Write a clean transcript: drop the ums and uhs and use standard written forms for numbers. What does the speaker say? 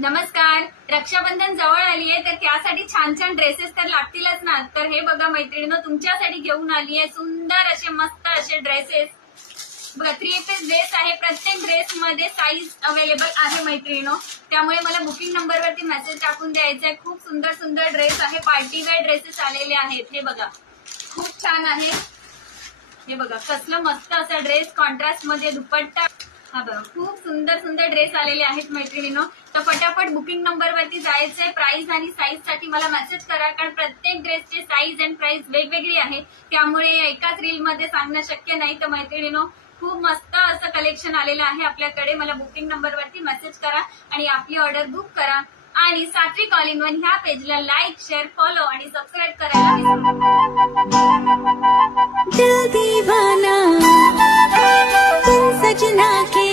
नमस्कार. रक्षाबंधन जवळ आली आहे तर त्यासाठी छान छान ड्रेसेस तर लागतीलच ना. तर हे बघा मैत्रिणींनो, तुमच्यासाठी घेऊन आली आहे सुंदर असे मस्त असे ड्रेसेस. बघा 3 ड्रेस आहे. प्रत्येक ड्रेस मध्ये साईज अवेलेबल आहे मैत्रिणींनो. त्यामुळे मला बुकिंग नंबरवरती मेसेज टाकून द्यायचा आहे. खूप सुंदर सुंदर ड्रेस आहे. पार्टी वेअर ड्रेसेस आलेले आहेत. हे बघा खूप छान आहे. हे बघा कसलं मस्त असा ड्रेस, कॉन्ट्रास्ट मध्ये दुपट्टा. हा बघा खूप सुंदर सुंदर ड्रेस आलेले आहेत मैत्रिणींनो. तर फटाफट बुकिंग नंबर वरती जायचंय. प्राइस आणि साईज साठी मला मेसेज करा, कारण प्रत्येक ड्रेसची साईज अँड प्राइस वेगवेगळी आहे. त्यामुळे एकाच रील मध्ये सांगणं शक्य नाही. तर मैत्रिणींनो, खूप मस्त असं कलेक्शन आलेलं आहे आपल्याकडे. मला बुकिंग नंबर वरती मेसेज करा आणि आपली ऑर्डर बुक करा. आणि सात्विक ऑल इन वन ह्या पेजला लाईक, शेअर, फॉलो आणि सबस्क्राईब करायला विसरू नका. दिल दीवाना तुम सजना के